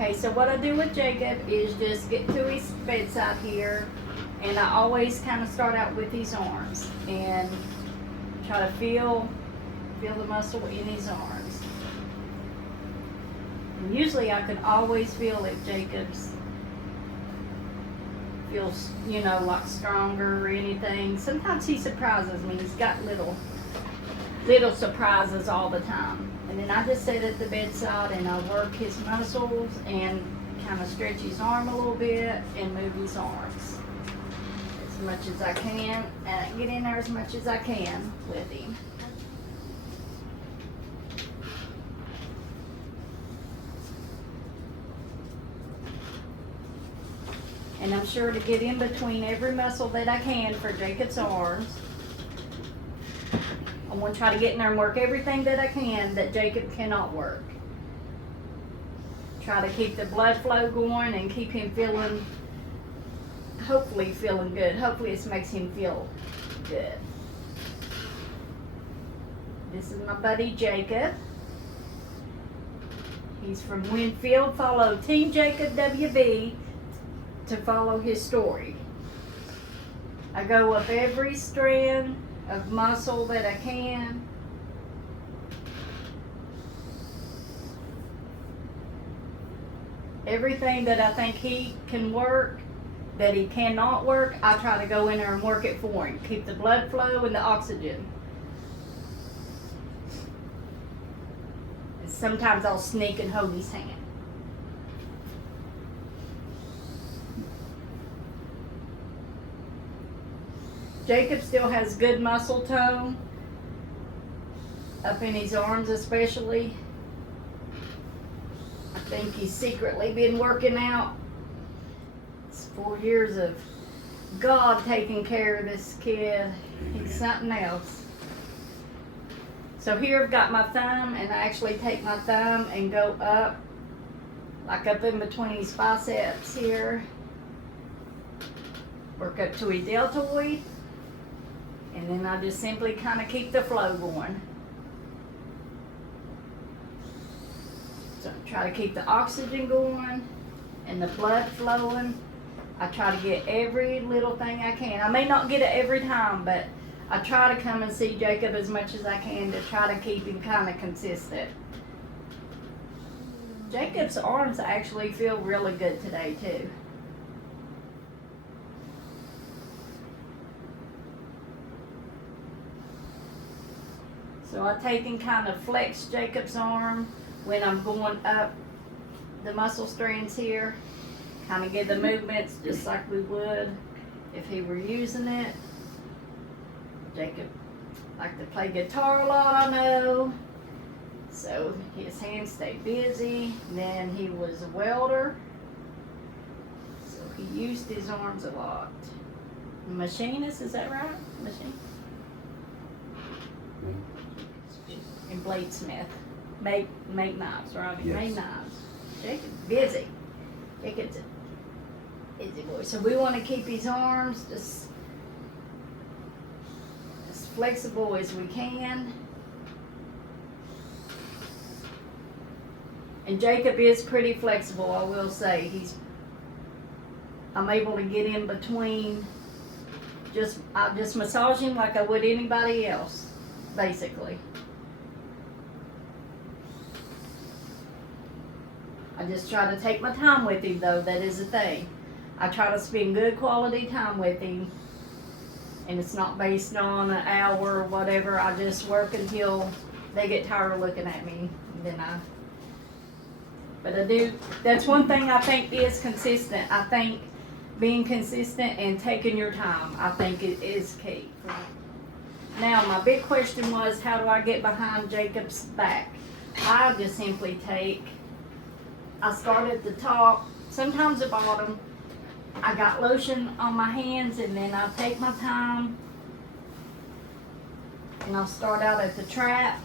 Okay, so what I do with Jacob is just get to his bedside here, and I always kind of start out with his arms and try to feel the muscle in his arms. And usually I can always feel if Jacob's feels, you know, like stronger or anything. Sometimes he surprises me. He's got little surprises all the time. And then I just sit at the bedside and I work his muscles and kind of stretch his arm a little bit and move his arms as much as I can, and get in there as much as I can with him. And I'm sure to get in between every muscle that I can for Jacob's arms. I'm going to try to get in there and work everything that I can that Jacob cannot work. Try to keep the blood flow going and keep him feeling, hopefully feeling good. Hopefully this makes him feel good. This is my buddy Jacob. He's from Winfield. Follow Team Jacob WB to follow his story. I go up every strand of muscle that I can. Everything that I think he can work, that he cannot work, I try to go in there and work it for him. Keep the blood flow and the oxygen. And sometimes I'll sneak and hold his hand. Jacob still has good muscle tone, up in his arms especially. I think he's secretly been working out. It's 4 years of God taking care of this kid. He's something else. So here I've got my thumb, and I actually take my thumb and go up, like up in between his biceps here. Work up to his deltoid. And then I just simply kind of keep the flow going. So try to keep the oxygen going and the blood flowing. I try to get every little thing I can. I may not get it every time, but I try to come and see Jacob as much as I can to try to keep him kind of consistent. Jacob's arms actually feel really good today too. So I take and kind of flex Jacob's arm when I'm going up the muscle strands here. Kind of give the movements just like we would if he were using it. Jacob liked to play guitar a lot, I know. So his hands stay busy. Then he was a welder. So he used his arms a lot. Machinist, is that right? Machine? And bladesmith. Make knives, right? Yes. Made knives. Jacob's busy. Jacob's a busy boy. So we want to keep his arms just as flexible as we can. And Jacob is pretty flexible, I will say. I'm able to get in between. I just massage him like I would anybody else, basically. I just try to take my time with him, though. That is the thing. I try to spend good quality time with him, and it's not based on an hour or whatever. I just work until they get tired of looking at me, and then But I do. That's one thing I think is consistent. I think being consistent and taking your time, I think it is key. Now, my big question was, how do I get behind Jacob's back? I just simply I start at the top, sometimes the bottom. I got lotion on my hands, and then I'll take my time and I'll start out at the trap.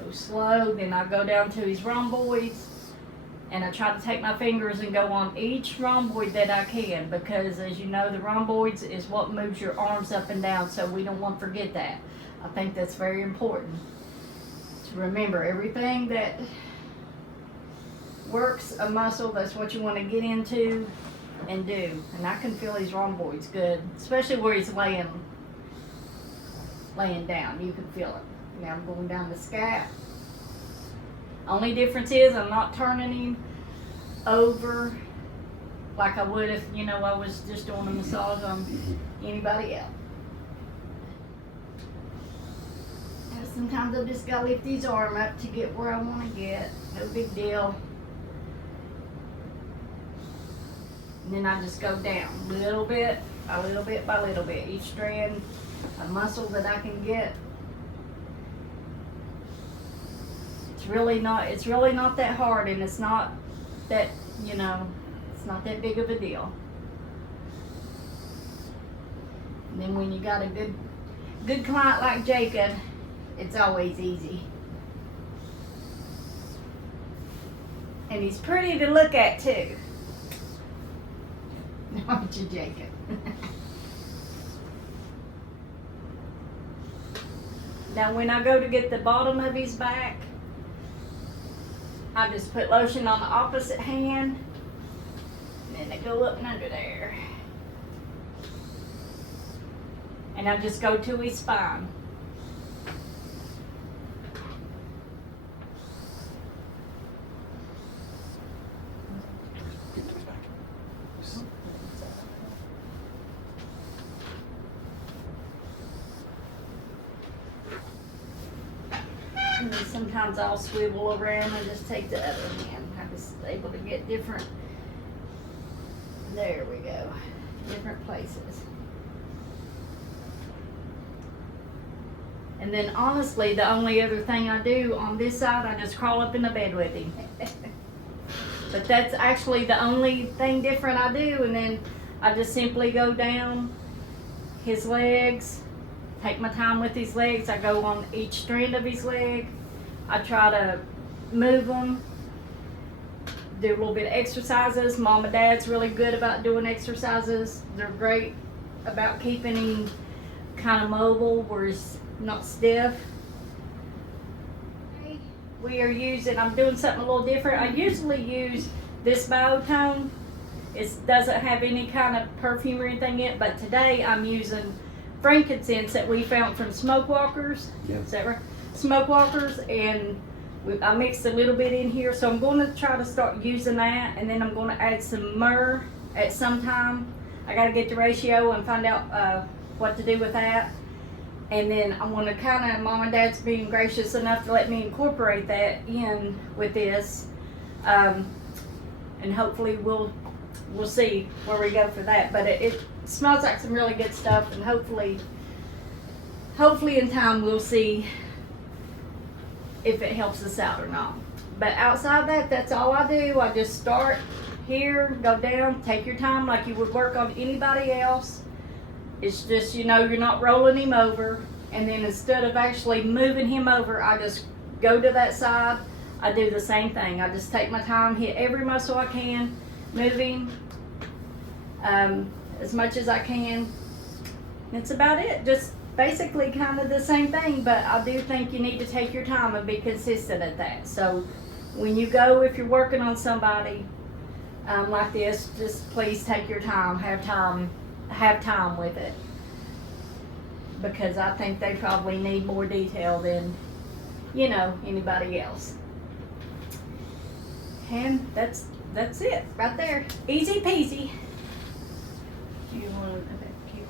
Go slow, then I go down to his rhomboids, and I try to take my fingers and go on each rhomboid that I can, because as you know, the rhomboids is what moves your arms up and down, so we don't want to forget that. I think that's very important. remember, everything that works a muscle, that's what you want to get into and do. And I can feel his rhomboids good, especially where he's laying down. You can feel it. Now I'm going down the scap. Only difference is I'm not turning him over like I would if, you know, I was just doing a massage on anybody else. And sometimes I just gotta lift his arm up to get where I want to get. No big deal. And then I just go down little bit by little bit by little bit. Each strand, a muscle that I can get. It's really not that hard, and it's not that, you know, it's not that big of a deal. And then when you got a good client like Jacob, it's always easy. And he's pretty to look at too. Aren't you, Jacob? Now when I go to get the bottom of his back, I just put lotion on the opposite hand, and then I go up and under there. And I just go to his spine. And then sometimes I'll swivel around and just take the other hand. I was able to get different, there we go, different places. And then honestly, the only other thing I do on this side, I just crawl up in the bed with him. But that's actually the only thing different I do. And then I just simply go down his legs, take my time with his legs. I go on each strand of his leg. I try to move them, do a little bit of exercises. Mom and Dad's really good about doing exercises. They're great about keeping him kind of mobile where he's not stiff. We are using, I'm doing something a little different. I usually use this biotone. It doesn't have any kind of perfume or anything in it, but today I'm using frankincense that we found from smoke walkers. Yeah. Is that right? Smoke walkers, and I mixed a little bit in here, so I'm going to try to start using that, and then I'm going to add some myrrh at some time. I got to get the ratio and find out what to do with that. And then I want to kind of, Mom and Dad's being gracious enough to let me incorporate that in with this. And hopefully we'll see where we go for that. But it smells like some really good stuff, and hopefully in time we'll see if it helps us out or not. But outside that, that's all I do. I just start here, go down, take your time like you would work on anybody else. It's just, you know, you're not rolling him over. And then instead of actually moving him over, I just go to that side. I do the same thing. I just take my time, hit every muscle I can, moving as much as I can. That's about it. Just basically kind of the same thing, but I do think you need to take your time and be consistent at that. So when you go, if you're working on somebody like this, just please take your time, have time with it, because I think they probably need more detail than, you know, anybody else. And that's it right there, easy peasy. Do you want to? Okay.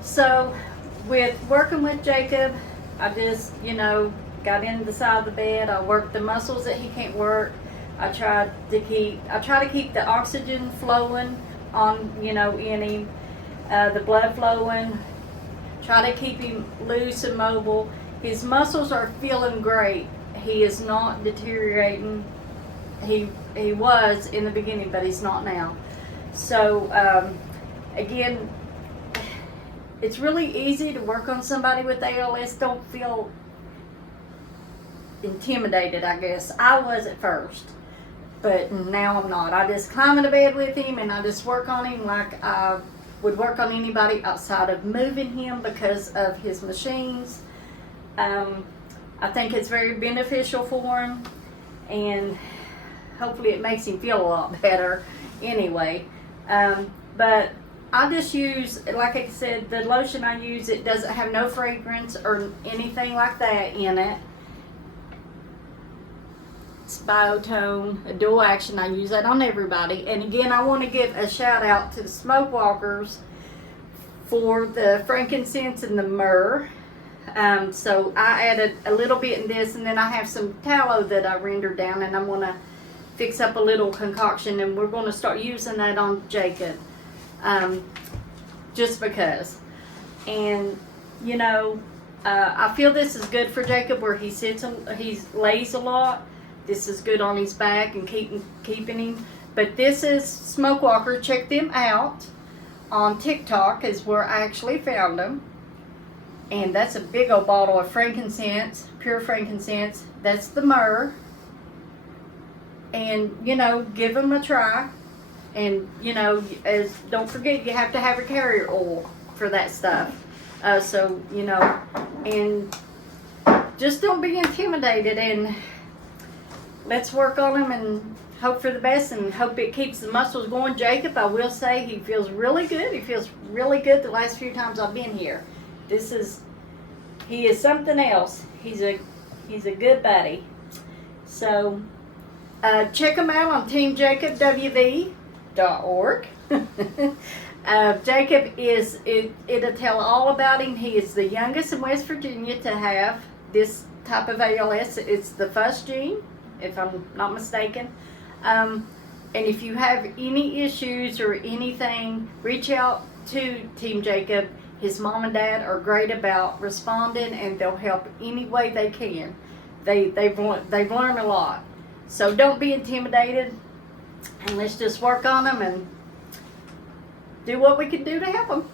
So with working with Jacob, I just, you know, got into the side of the bed. I worked the muscles that he can't work. I try to keep the oxygen flowing on, you know, in him, the blood flowing. Try to keep him loose and mobile. His muscles are feeling great. He is not deteriorating. He was in the beginning, but he's not now. So again, it's really easy to work on somebody with ALS. Don't feel intimidated, I guess. I was at first, but now I'm not. I just climb into bed with him and I just work on him like I would work on anybody outside of moving him because of his machines. I think it's very beneficial for him, and hopefully it makes him feel a lot better anyway. But I just use, like I said, the lotion I use, it doesn't have no fragrance or anything like that in it. It's Biotone, a dual action. I use that on everybody. And again, I want to give a shout out to the smoke walkers for the frankincense and the myrrh. So I added a little bit in this, and then I have some tallow that I rendered down, and I'm going to fix up a little concoction, and we're going to start using that on Jacob, just because. And you know, I feel this is good for Jacob where he lays a lot. This is good on his back and keeping him. But this is Smoke Walker. Check them out on TikTok is where I actually found them. And that's a big old bottle of frankincense, pure frankincense. That's the myrrh. And, you know, give them a try. And, you know, don't forget you have to have a carrier oil for that stuff. So, you know, and just don't be intimidated, and let's work on them and hope for the best and hope it keeps the muscles going. Jacob, I will say, he feels really good. He feels really good the last few times I've been here. He is something else. He's a good buddy. So check him out on teamjacobwv.org. Jacob it'll tell all about him. He is the youngest in West Virginia to have this type of ALS. It's the first gene, if I'm not mistaken. And if you have any issues or anything, reach out to Team Jacob. His mom and dad are great about responding, and they'll help any way they can. They've learned a lot. So don't be intimidated, and let's just work on them and do what we can do to help them.